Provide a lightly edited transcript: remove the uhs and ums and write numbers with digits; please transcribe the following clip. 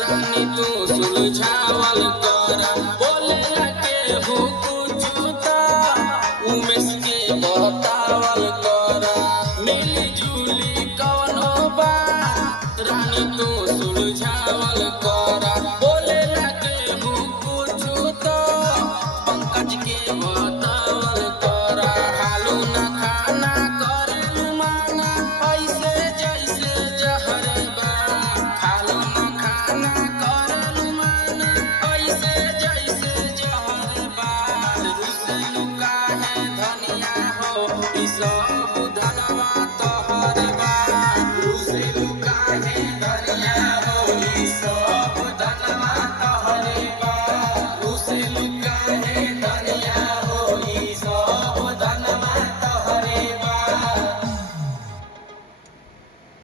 रानी तू सुलझावल करा बोले लगे हो कुछ उमेश के बतावल करा मिली जुली कौनो बात रानी तू सुलझावल करा बोले लगे हो कुछ पंकज के बतावल करा खालू न खाना करे माना ऐसे जैसे जहर बा खालू न खाना करे माना ऐसे जैसे जहर बा रुसे लुका है धनिया हो ई सब